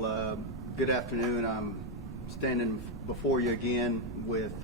Well, good afternoon. I'm standing before you again with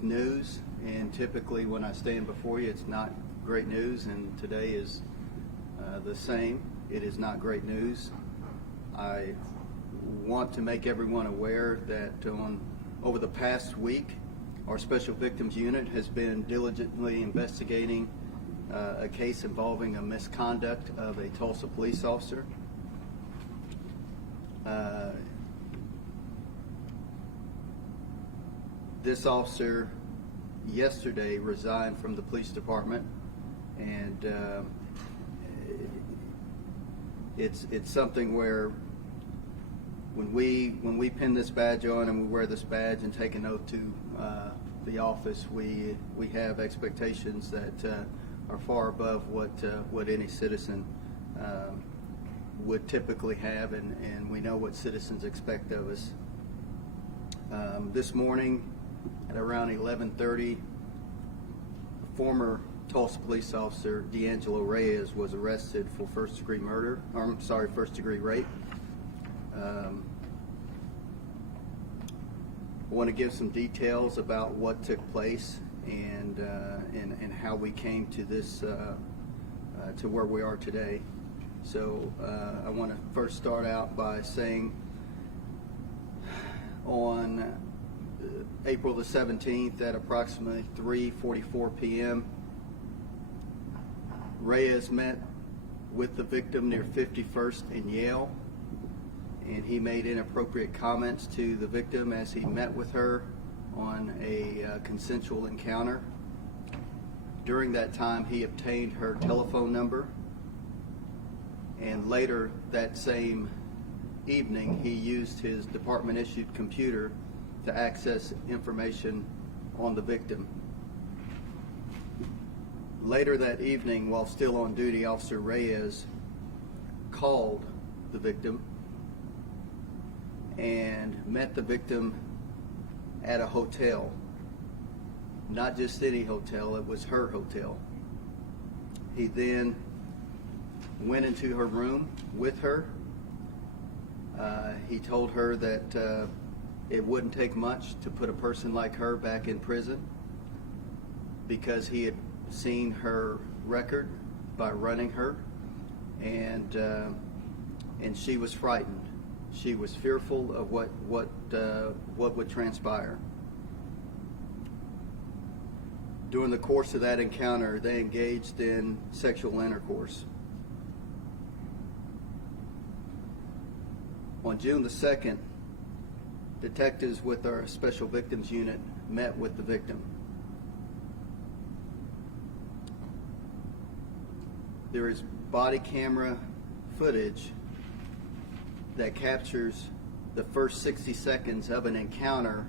news, and typically when I stand before you, it's not great news, and today is the same. It is not great news. I want to make everyone aware that over the past week, our Special Victims Unit has been diligently investigating a case involving a misconduct of a Tulsa police officer. This officer yesterday resigned from the police department, and it's something where when we pin this badge on and we wear this badge and take an oath to the office, we have expectations that are far above what any citizen would typically have, and we know what citizens expect of us. This morning at around 11:30, former Tulsa police officer D'Angelo Reyes was arrested for first degree rape. I want to give some details about what took place and how we came to this to where we are today. So I want to first start out by saying on April the 17th at approximately 3:44 p.m. Reyes met with the victim near 51st and Yale, and he made inappropriate comments to the victim as he met with her on a consensual encounter. During that time, he obtained her telephone number, and later that same evening, he used his department-issued computer to access information on the victim. Later that evening, while still on duty, Officer Reyes called the victim and met the victim at a hotel. Not just any hotel, it was her hotel. He then went into her room with her. He told her that it wouldn't take much to put a person like her back in prison because he had seen her record by running her, and she was frightened. She was fearful of what would transpire. During the course of that encounter, they engaged in sexual intercourse. On June the 2nd, detectives with our Special Victims Unit met with the victim. There is body camera footage that captures the first 60 seconds of an encounter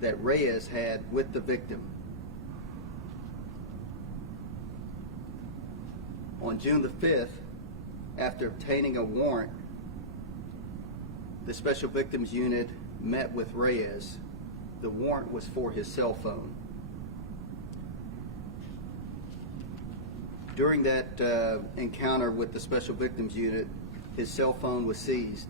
that Reyes had with the victim. On June the 5th, after obtaining a warrant, the Special Victims Unit met with Reyes. The warrant was for his cell phone. During that encounter with the Special Victims Unit, his cell phone was seized.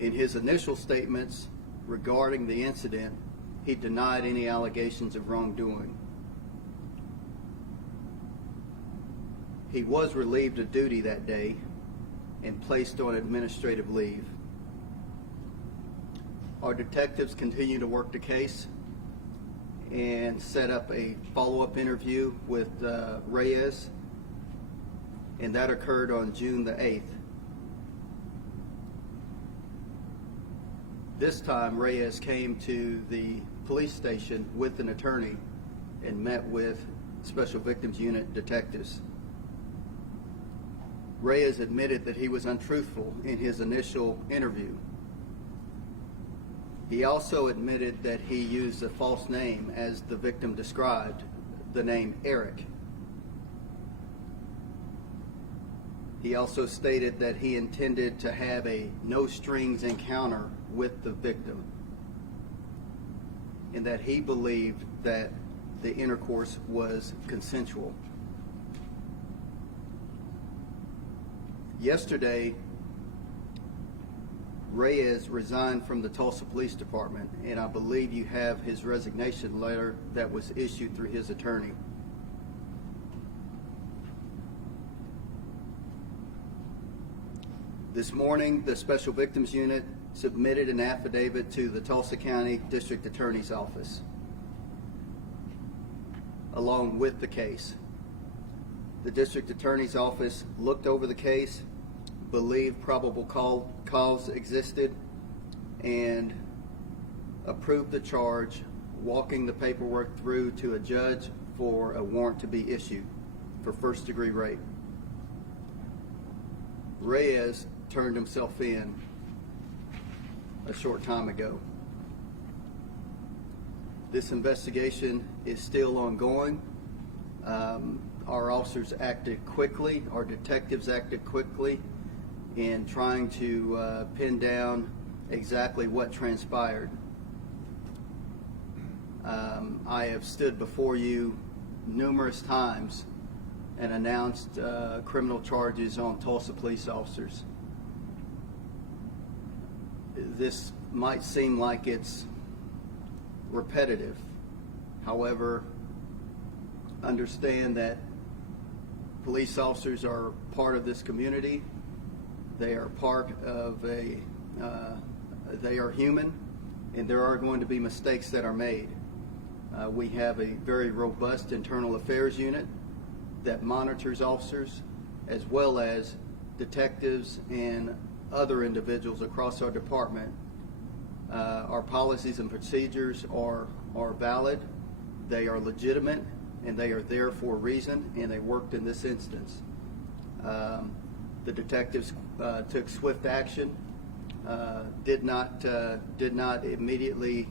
In his initial statements regarding the incident, he denied any allegations of wrongdoing. He was relieved of duty that day and placed on administrative leave. Our detectives continue to work the case and set up a follow-up interview with Reyes, and that occurred on June the 8th. This time, Reyes came to the police station with an attorney and met with Special Victims Unit detectives. Reyes admitted that he was untruthful in his initial interview. He also admitted that he used a false name as the victim described, the name Eric. He also stated that he intended to have a no-strings encounter with the victim, and that he believed that the intercourse was consensual. Yesterday, Reyes resigned from the Tulsa Police Department, and I believe you have his resignation letter that was issued through his attorney. This morning, the Special Victims Unit submitted an affidavit to the Tulsa County District Attorney's Office, along with the case. The District Attorney's Office looked over the case, believed probable cause existed, and approved the charge, walking the paperwork through to a judge for a warrant to be issued for first-degree rape. Reyes turned himself in a short time ago. This investigation is still ongoing. Our officers acted quickly, our detectives acted quickly in trying to pin down exactly what transpired. I have stood before you numerous times and announced criminal charges on Tulsa police officers. This might seem like it's repetitive. However, understand that police officers are part of this community. They are part of they are human, and there are going to be mistakes that are made. We have a very robust internal affairs unit that monitors officers, as well as detectives and other individuals across our department. Our policies and procedures are valid, they are legitimate, and they are there for a reason, and they worked in this instance. The detectives took swift action, did not immediately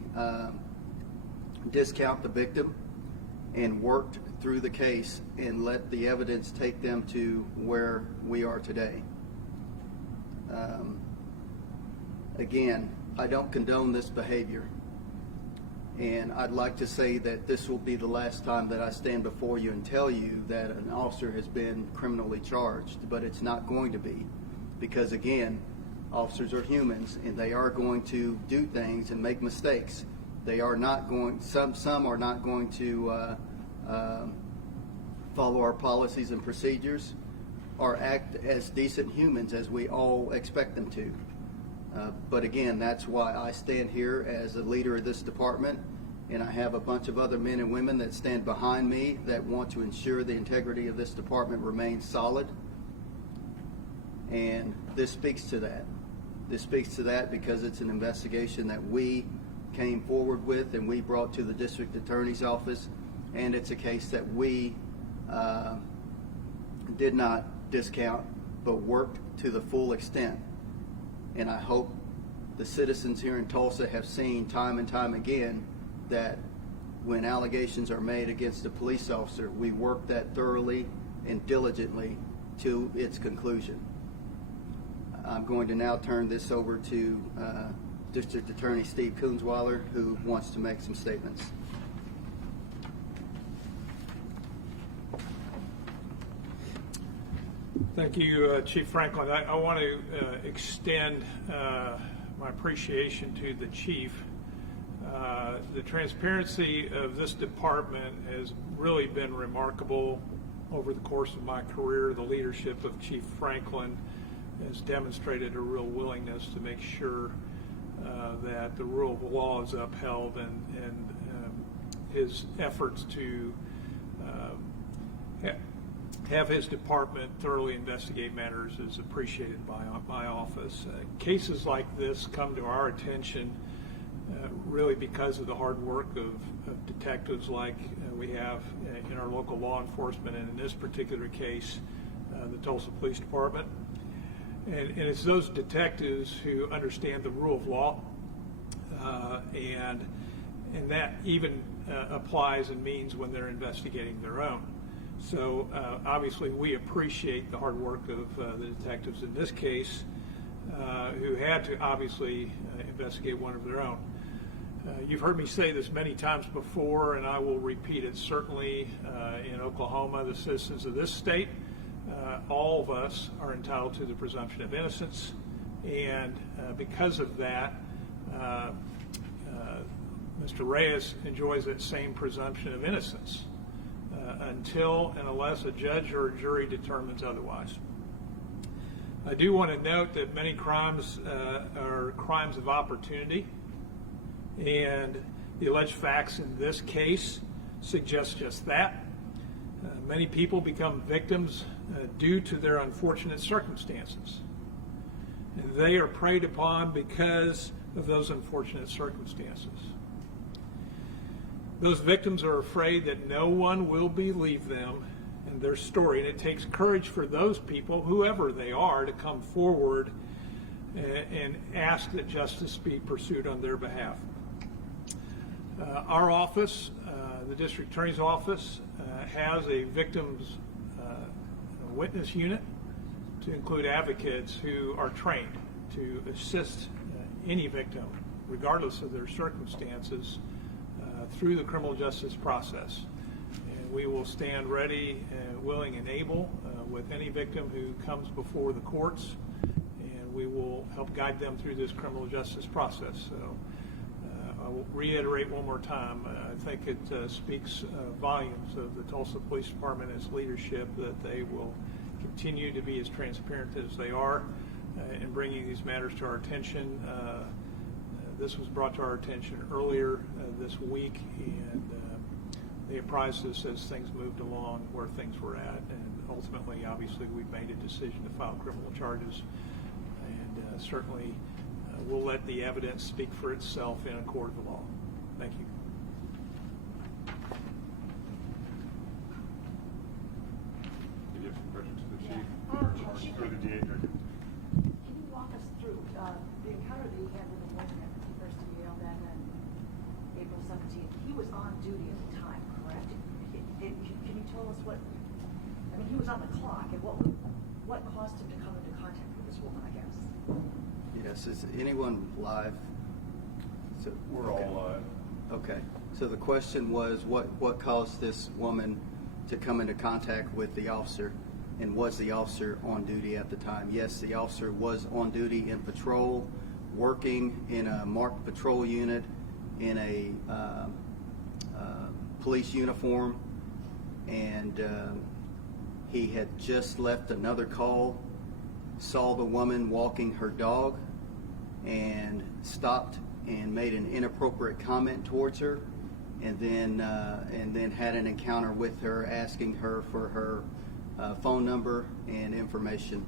discount the victim, and worked through the case and let the evidence take them to where we are today. Again, I don't condone this behavior, and I'd like to say that this will be the last time that I stand before you and tell you that an officer has been criminally charged, but it's not going to be, because again, officers are humans and they are going to do things and make mistakes. They are not going, some are not going to follow our policies and procedures or act as decent humans as we all expect them to. But again, that's why I stand here as a leader of this department, and I have a bunch of other men and women that stand behind me that want to ensure the integrity of this department remains solid. And this speaks to that. This speaks to that because it's an investigation that we came forward with and we brought to the district attorney's office, and it's a case that we did not discount but worked to the full extent. And I hope the citizens here in Tulsa have seen time and time again that when allegations are made against a police officer, we work that thoroughly and diligently to its conclusion. I'm going to now turn this over to District Attorney Steve Kunzweiler, who wants to make some statements. Thank you, Chief Franklin. I want to extend my appreciation to the Chief. The transparency of this department has really been remarkable over the course of my career. The leadership of Chief Franklin has demonstrated a real willingness to make sure that the rule of law is upheld, and his efforts to have his department thoroughly investigate matters is appreciated by my office. Cases like this come to our attention really because of the hard work of detectives like we have in our local law enforcement, and in this particular case, the Tulsa Police Department. And it's those detectives who understand the rule of law, and that even applies and means when they're investigating their own. So obviously we appreciate the hard work of the detectives in this case who had to obviously investigate one of their own. You've heard me say this many times before, and I will repeat it. Certainly in Oklahoma, the citizens of this state all of us are entitled to the presumption of innocence, and because of that, Mr. Reyes enjoys that same presumption of innocence until and unless a judge or a jury determines otherwise. I do want to note that many crimes are crimes of opportunity, and the alleged facts in this case suggest just that. Many people become victims due to their unfortunate circumstances. And they are preyed upon because of those unfortunate circumstances. Those victims are afraid that no one will believe them and their story, and it takes courage for those people, whoever they are, to come forward and ask that justice be pursued on their behalf. Our office, the District Attorney's Office, has a victims witness unit to include advocates who are trained to assist any victim, regardless of their circumstances, through the criminal justice process. And we will stand ready, willing, and able with any victim who comes before the courts, and we will help guide them through this criminal justice process. So I will reiterate one more time, I think it speaks volumes of the Tulsa Police Department and its leadership that they will continue to be as transparent as they are in bringing these matters to our attention. This was brought to our attention earlier this week, and they apprised us as things moved along where things were at, and ultimately, obviously, we've made a decision to file criminal charges, and certainly we'll let the evidence speak for itself in a court of law. Thank you. Did you have some questions for the chief? Or the DA director? Can you walk us through the encounter that you had with the woman at the University of Yale then on April 17th? He was on duty at the time, correct? Can you tell us what, I mean, he was on the clock, and what caused him to come into contact with this woman, I guess? Yes, is anyone live? So, We're all live. Okay, so the question was what caused this woman to come into contact with the officer, and was the officer on duty at the time? Yes, the officer was on duty in patrol, working in a marked patrol unit in a police uniform, and he had just left another call, saw the woman walking her dog, and stopped and made an inappropriate comment towards her, and then had an encounter with her, asking her for her phone number and information.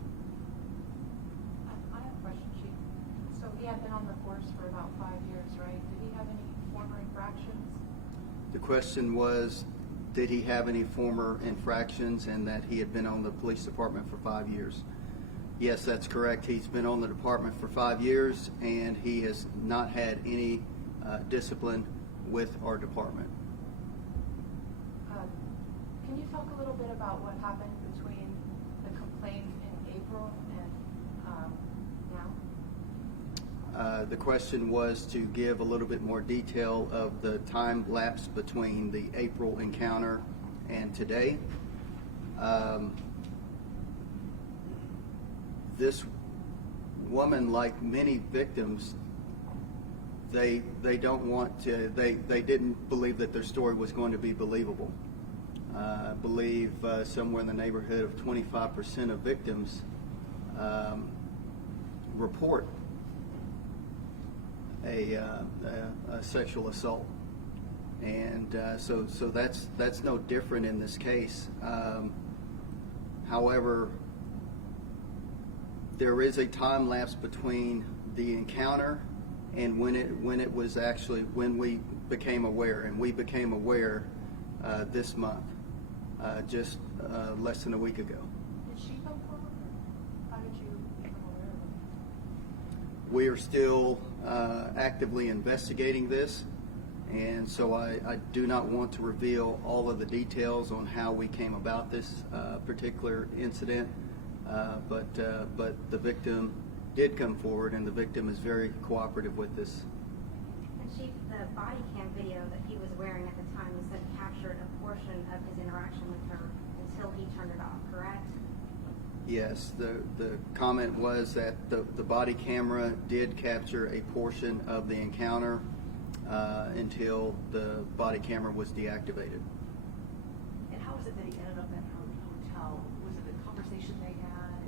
I have a question, Chief. So he had been on the force for about 5 years, right? Did he have any former infractions? The question was, did he have any former infractions, and that he had been on the police department for 5 years. Yes, that's correct. He's been on the department for 5 years, and he has not had any discipline with our department. Can you talk a little bit about what happened between the complaint in April and now? The question was to give a little bit more detail of the time lapse between the April encounter and today. This woman, like many victims, they don't want to, they didn't believe that their story was going to be believable. I believe somewhere in the neighborhood of 25% of victims report a sexual assault, and so that's no different in this case. However, there is a time lapse between the encounter and when it was actually when we became aware, and we became aware this month, just less than a week ago. Did she come forward? How did you become aware of it? We are still actively investigating this, and so I do not want to reveal all of the details on how we came about this particular incident, but the victim did come forward, and the victim is very cooperative with this. And Chief, the body cam video that he was wearing at the time, you said captured a portion of his interaction with her until he turned it off, correct? Yes, the comment was that the body camera did capture a portion of the encounter until the body camera was deactivated. And how is it that he ended up at her hotel? Was it a conversation they had?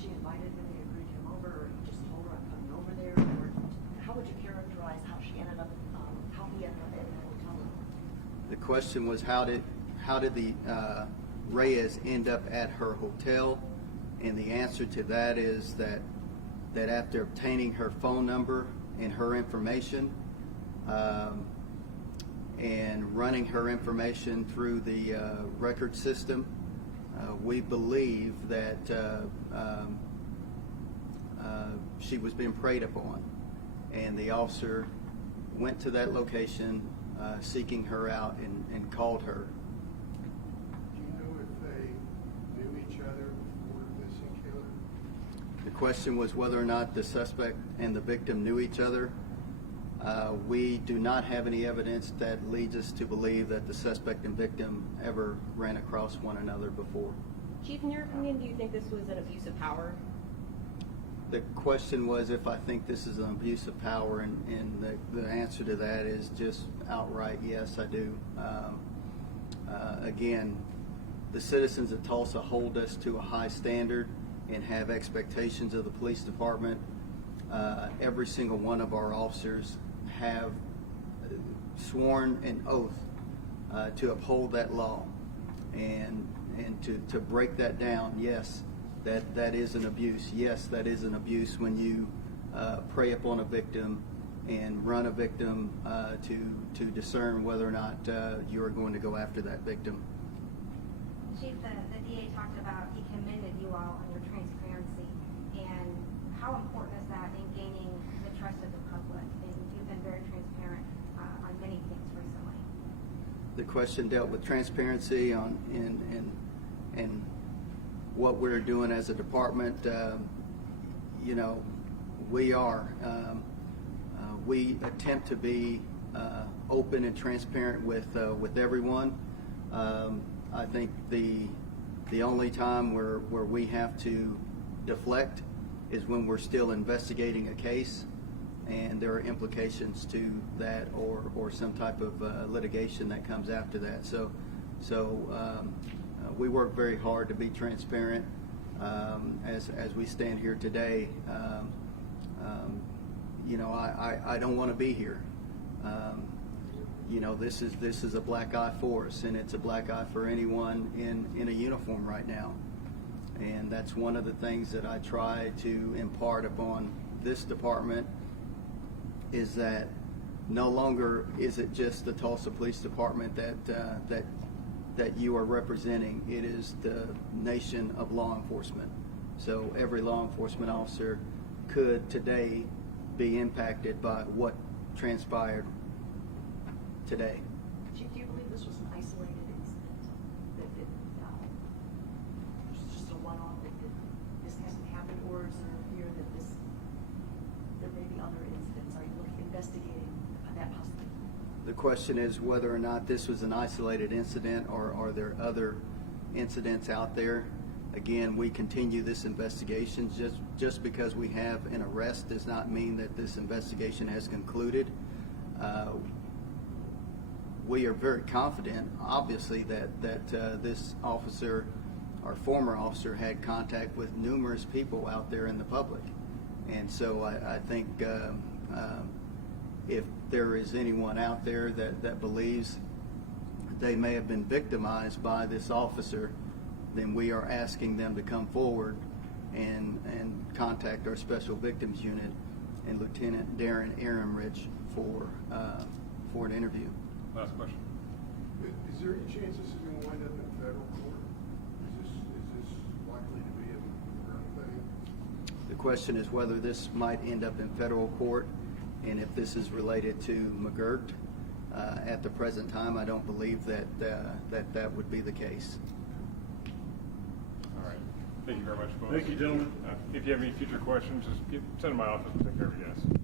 She invited him, they agreed him over, or he just told her, I'm coming over there? Or how would you characterize how she ended up, how he ended up in the hotel room? The question was how did the Reyes end up at her hotel, and the answer to that is that after obtaining her phone number and her information and running her information through the record system, we believe that she was being preyed upon, and the officer went to that location seeking her out and called her. Do you know if they knew each other before this encounter? The question was whether or not the suspect and the victim knew each other. We do not have any evidence that leads us to believe that the suspect and victim ever ran across one another before. Chief, in your opinion, do you think this was an abuse of power? The question was if I think this is an abuse of power, and the answer to that is just outright yes, I do. Again, the citizens of Tulsa hold us to a high standard and have expectations of the police department. Every single one of our officers have sworn an oath to uphold that law, and to break that down. Yes, that is an abuse. Yes, that is an abuse when you prey upon a victim and run a victim to discern whether or not you are going to go after that victim. Chief, the DA talked about, he commended you all on your transparency, and how important is that in gaining the trust of the public? And you've been very transparent on many things recently. The question dealt with transparency on and what we're doing as a department. You know, we are. We attempt to be open and transparent with everyone. I think the only time where we have to deflect is when we're still investigating a case and there are implications to that or some type of litigation that comes after that. So we work very hard to be transparent as we stand here today. You know, I don't want to be here. You know, this is a black eye for us, and it's a black eye for anyone in a uniform right now. And that's one of the things that I try to impart upon this department, is that no longer is it just the Tulsa Police Department that you are representing. It is the nation of law enforcement. So every law enforcement officer could today be impacted by what transpired today. Chief, do you believe this was an isolated incident? That it's just a one-off, that this hasn't happened, or is there a fear that there may be other incidents? Are you investigating that possibility? The question is whether or not this was an isolated incident, or are there other incidents out there. Again, we continue this investigation. Just because we have an arrest does not mean that this investigation has concluded. We are very confident, obviously, that this officer, our former officer, had contact with numerous people out there in the public. And so I think if there is anyone out there that believes they may have been victimized by this officer, then we are asking them to come forward and contact our Special Victims Unit and Lieutenant Darren Ehrenrich for an interview. Last question. Is there any chance this is going to wind up in federal court? Is this likely to be a McGirt thing? The question is whether this might end up in federal court, and if this is related to McGirt. At the present time, I don't believe that would be the case. All right. Thank you very much, folks. Thank you, gentlemen. If you have any future questions, just send them to my office. We'll take care of you guys.